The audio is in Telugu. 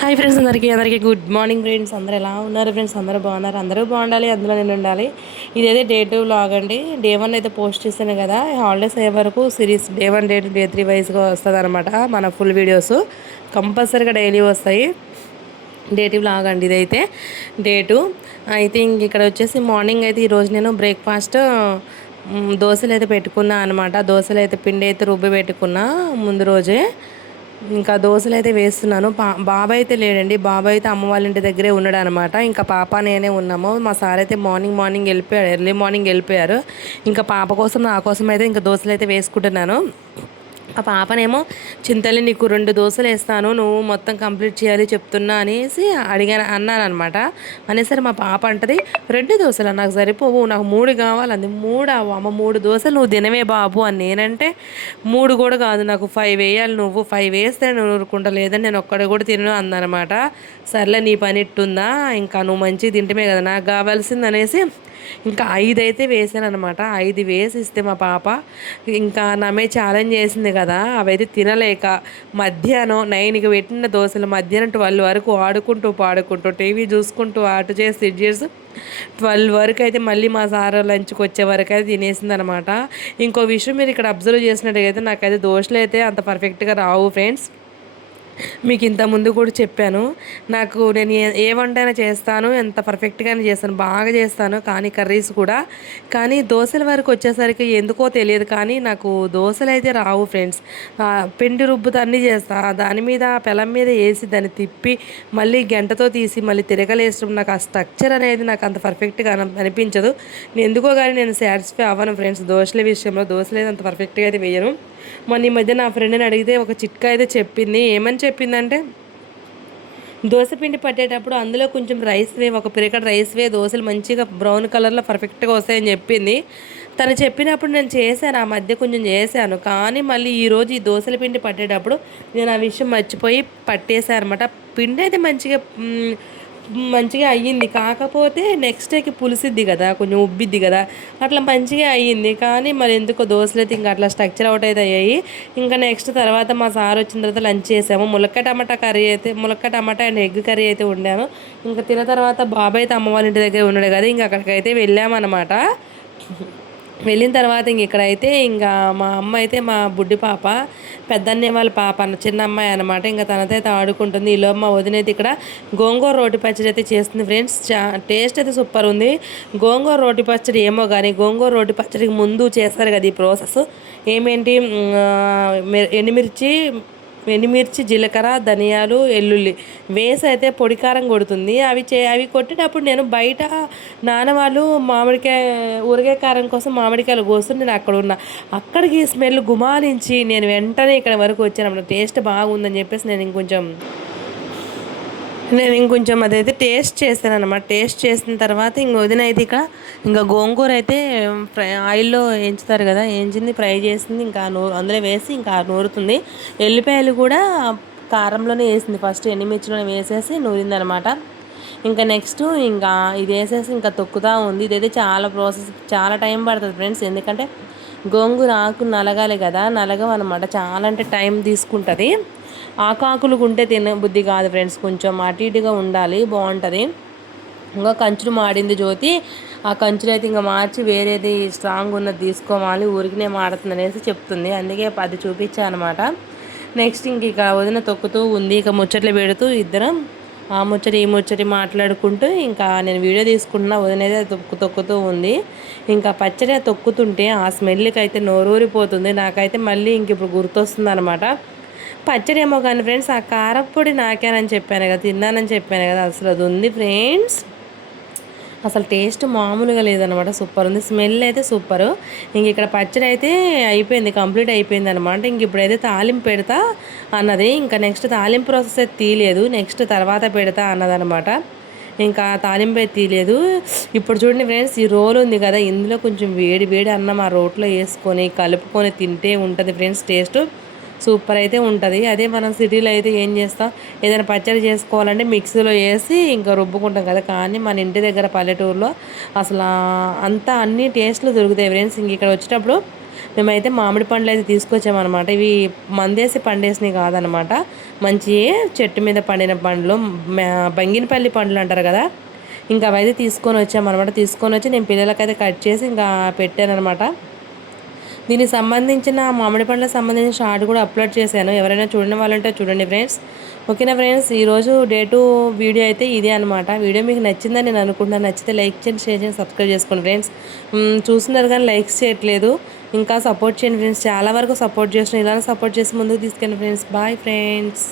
హాయ్ ఫ్రెండ్స్, అందరికీ గుడ్ మార్నింగ్ ఫ్రెండ్స్. అందరూ ఎలా ఉన్నారు ఫ్రెండ్స్? అందరూ బాగున్నారు. అందరూ బాగుండాలి, అందులో నేను ఉండాలి. ఇదైతే డే 2 వ్లాగ్ అండి. డే 1 అయితే పోస్ట్ చేశాను కదా, హాలిడేస్ అయ్యే వరకు సిరీస్ డే 1 డే 2 డే 3 వైజ్గా వస్తుంది అనమాట. మన ఫుల్ వీడియోస్ కంపల్సరీగా డైలీ వస్తాయి. డే 2 వ్లాగ్ అండి ఇదైతే. డే 2 అయితే ఇంక ఇక్కడ వచ్చేసి మార్నింగ్ అయితే ఈరోజు నేను బ్రేక్ఫాస్ట్ దోశలు అయితే పెట్టుకున్నా అనమాట. దోశలు అయితే పిండి అయితే రుబ్బి పెట్టుకున్నా ముందు రోజే. ఇంకా దోశలు అయితే వేస్తున్నాను. బాబాయ్ అయితే లేడండి. బాబాయ్ అయితే అమ్మ వాళ్ళ ఇంటి దగ్గరే ఉన్నాడు అనమాట. ఇంకా పాప నేనే ఉన్నాము. మా సార్ అయితే మార్నింగ్ వెళ్ళిపోయాడు, ఎర్లీ మార్నింగ్ వెళ్ళిపోయారు. ఇంకా పాప కోసం నా కోసం అయితే ఇంకా దోశలు అయితే వేసుకుంటున్నాను. ఆ పాపనేమో, చింతల్లి నీకు 2 దోశలు వేస్తాను, నువ్వు మొత్తం కంప్లీట్ చేయాలి చెప్తున్నా అనేసి అన్నాను అనమాట. అనేసరి మా పాప అంటది, 2 దోశలు నాకు సరిపోవు, నాకు 3 కావాలంది. 3 అమ్మ 3 దోశలు నువ్వు తినవే బాబు అని నేనంటే, 3 కూడా కాదు నాకు 5 వేయాలి, నువ్వు 5 వేస్తే నువ్వు ఊరుకుంటా, లేదని నేను ఒక్కడే కూడా తినను అందనమాట. సర్లే నీ పని ఇట్టుందా, ఇంకా నువ్వు మంచిగా తింటమే కదా నాకు కావాల్సింది అనేసి ఇంకా 5 అయితే వేసాను అనమాట. 5 వేసి ఇస్తే మా పాప ఇంకా నమ్మే ఛాలెంజ్ చేసింది కదా, అవైతే తినలేక మధ్యాహ్నం 9కి పెట్టిన దోశలు మధ్యాహ్నం 12 వరకు ఆడుకుంటూ పాడుకుంటూ టీవీ చూసుకుంటూ అటు చేసి ఇటు చేసి 12 వరకు అయితే మళ్ళీ మా సార్ లంచ్కి వచ్చే వరకు అయితే తినేసింది అనమాట. ఇంకో విషయం మీరు ఇక్కడ అబ్జర్వ్ చేసినట్టయితే నాకైతే దోశలు అయితే అంత పర్ఫెక్ట్గా రావు ఫ్రెండ్స్. మీకు ఇంతకుముందు కూడా చెప్పాను, నాకు నేను ఏ వంటైనా చేస్తాను, ఎంత పర్ఫెక్ట్గానే చేస్తాను, బాగా చేస్తాను. కానీ కర్రీస్ కూడా. కానీ దోశల వరకు వచ్చేసరికి ఎందుకో తెలియదు, కానీ నాకు దోశలు అయితే రావు ఫ్రెండ్స్. పిండి రుబ్బుతో అన్నీ చేస్తా, దాని మీద పెనం మీద వేసి దాన్ని తిప్పి మళ్ళీ గంటతో తీసి మళ్ళీ తిరగలేసడం, నాకు ఆ స్ట్రక్చర్ అనేది నాకు అంత పర్ఫెక్ట్గా అనిపించదు. ఎందుకో కానీ నేను సాటిస్ఫై అవ్వను ఫ్రెండ్స్ దోశల విషయంలో. దోశలు అయితే అంత పర్ఫెక్ట్గా అయితే వేయను. మొన్న ఈ మధ్య నా ఫ్రెండ్ని అడిగితే ఒక చిట్కా అయితే చెప్పింది. ఏమని చెప్పిందంటే, దోశపిండి పట్టేటప్పుడు అందులో కొంచెం రైస్ వే, ఒక పిరికడ రైస్ వే, దోశలు మంచిగా బ్రౌన్ కలర్లో పర్ఫెక్ట్గా వస్తాయని చెప్పింది. తను చెప్పినప్పుడు నేను చేశాను, ఆ మధ్య కొంచెం చేశాను. కానీ మళ్ళీ ఈరోజు ఈ దోశల పిండి పట్టేటప్పుడు నేను ఆ విషయం మర్చిపోయి పట్టేశాను అనమాట. పిండి అయితే మంచిగా అయ్యింది. కాకపోతే నెక్స్ట్ డేకి పులిసిద్ది కదా, కొంచెం ఉబ్బిద్ది కదా, అట్లా మంచిగా అయ్యింది. కానీ మరి ఎందుకో దోశలు అయితే ఇంకా అట్లా స్ట్రక్చర్ అవుట్ అయితే అయ్యాయి. ఇంకా నెక్స్ట్ తర్వాత మా సార్ వచ్చిన తర్వాత లంచ్ చేసాము. ములక్కాయ టమాటా కర్రీ అయితే, ములక్కాయ టమాటా అండ్ ఎగ్ కర్రీ అయితే వండాను. ఇంకా తిన్న తర్వాత బాబాయ్ అయితే అమ్మ వాళ్ళ ఇంటి దగ్గర ఉన్నాడు కదా, ఇంకా అక్కడికైతే వెళ్ళామన్నమాట. వెళ్ళిన తర్వాత ఇంక ఇక్కడైతే ఇంకా మా అమ్మ అయితే, మా బుడ్డి పాప పెద్దన్నే వాళ్ళ పాప చిన్న అమ్మాయి అనమాట, ఇంకా తనతో అయితే ఆడుకుంటుంది. ఈలో మా వదిన అయితే ఇక్కడ గోంగూర రోటి పచ్చడి అయితే చేస్తుంది ఫ్రెండ్స్. టేస్ట్ అయితే సూపర్ ఉంది. గోంగూర రోటి పచ్చడి ఏమో కానీ, గోంగూర రోటి పచ్చడికి ముందు చేస్తారు కదా ఈ ప్రాసెస్, ఏమేంటి ఎండుమిర్చి, జీలకర్ర, ధనియాలు, ఎల్లుల్లి వేసి అయితే పొడికారం కొడుతుంది. అవి కొట్టేటప్పుడు నేను బయట నానవాళ్ళు ఊరగాయ కారం కోసం మామిడికాయలు కోస్తుంది. నేను అక్కడ ఉన్నా, అక్కడికి స్మెల్ గుమానించి నేను వెంటనే ఇక్కడ వరకు వచ్చాను. టేస్ట్ బాగుందని చెప్పేసి నేను ఇంకొంచెం అదైతే టేస్ట్ చేస్తాను అనమాట. టేస్ట్ చేసిన తర్వాత వదిన అయితే ఇంకా గోంగూర అయితే ఆయిల్లో వేయించుతారు కదా, వేయించింది ఫ్రై చేసింది, ఇంకా అందులో వేసి ఇంకా నూరుతుంది. ఎల్లిపాయలు కూడా కారంలోనే వేసింది, ఫస్ట్ ఎండుమిర్చిలోనే వేసేసి నూరిందనమాట. ఇంకా నెక్స్ట్ ఇంకా ఇది వేసేసి ఇంకా తొక్కుతూ ఉంది. ఇదైతే చాలా టైం పడుతుంది ఫ్రెండ్స్, ఎందుకంటే గోంగూర ఆకు నలగాలి కదా, నలగవన్నమాట. చాలా అంటే టైం తీసుకుంటుంది. ఆకులు ఉంటే బుద్ధి కాదు ఫ్రెండ్స్, కొంచెం అటు ఇటుగా ఉండాలి, బాగుంటుంది. ఇంకా కంచులు మాడింది జ్యోతి, ఆ కంచులు అయితే ఇంకా మార్చి వేరేది స్ట్రాంగ్ ఉన్నది తీసుకోవాలి, ఊరికినే మాడుతుంది అనేసి చెప్తుంది. అందుకే అది చూపించాను అనమాట. నెక్స్ట్ ఇక వదిన తొక్కుతూ ఉంది, ఇక ముచ్చట్లు పెడుతూ ఇద్దరం ఆ ముచ్చటి ఈ ముచ్చటి మాట్లాడుకుంటూ ఇంకా నేను వీడియో తీసుకుంటున్నా. వదినైతే తొక్కుతూ ఉంది. ఇంకా పచ్చడి తొక్కుతుంటే ఆ స్మెల్కి అయితే నోరూరిపోతుంది. నాకైతే మళ్ళీ ఇంక ఇప్పుడు గుర్తొస్తుంది అనమాట. పచ్చడి ఏమో కానీ ఫ్రెండ్స్, ఆ కారపొడి నాకేనని చెప్పాను కదా, తిన్నానని చెప్పాను కదా, అసలు అది ఉంది ఫ్రెండ్స్. అసలు టేస్ట్ మామూలుగా లేదనమాట, సూపర్ ఉంది. స్మెల్ అయితే సూపరు. ఇంక ఇక్కడ పచ్చడి అయితే అయిపోయింది, కంప్లీట్ అయిపోయింది అనమాట. ఇంక ఇప్పుడైతే తాలింపు పెడతా అన్నది. ఇంకా నెక్స్ట్ తాలింపు ప్రాసెస్ అయితే తీయలేదు, నెక్స్ట్ తర్వాత పెడతా అన్నదనమాట. ఇంకా తాలింపు అయితే తీయలేదు. ఇప్పుడు చూడండి ఫ్రెండ్స్, ఈ రోల్ ఉంది కదా, ఇందులో కొంచెం వేడి అన్నం ఆ రోట్లో వేసుకొని కలుపుకొని తింటే ఉంటుంది ఫ్రెండ్స్, టేస్ట్ సూపర్ అయితే ఉంటుంది. అదే మనం సిటీలో అయితే ఏం చేస్తాం, ఏదైనా పచ్చడి చేసుకోవాలంటే మిక్సీలో వేసి ఇంకా రుబ్బుకుంటాం కదా. కానీ మన ఇంటి దగ్గర పల్లెటూరులో అసలు అంతా అన్ని టేస్ట్లు దొరుకుతాయి ఫ్రెండ్స్. ఇంక ఇక్కడ వచ్చేటప్పుడు మేమైతే మామిడి పండ్లు అయితే తీసుకొచ్చామన్నమాట. ఇవి మందేసి పండేసినవి కాదనమాట, మంచి చెట్టు మీద పండిన పండ్లు, బంగినపల్లి పండ్లు అంటారు కదా, ఇంకా అవైతే తీసుకొని వచ్చామన్నమాట. తీసుకొని వచ్చి నేను పిల్లలకైతే కట్ చేసి ఇంకా పెట్టాను అనమాట. దీనికి సంబంధించిన మామిడి పండ్లకు సంబంధించిన షార్ట్ కూడా అప్లోడ్ చేశాను, ఎవరైనా చూడని వాళ్ళంటే చూడండి ఫ్రెండ్స్. ఓకేనా ఫ్రెండ్స్, ఈరోజు డే 2 వీడియో అయితే ఇదే అనమాట. వీడియో మీకు నచ్చిందని నేను అనుకుంటున్నాను. నచ్చితే లైక్ చేయండి, షేర్ చేయండి, సబ్స్క్రైబ్ చేసుకోండి ఫ్రెండ్స్. చూస్తున్నారు కానీ లైక్స్ చేయట్లేదు, ఇంకా సపోర్ట్ చేయండి ఫ్రెండ్స్. చాలా వరకు సపోర్ట్ చేస్తున్నాను, ఇలానే సపోర్ట్ చేసి ముందుకు తీసుకెళ్ళండి ఫ్రెండ్స్. Bye friends.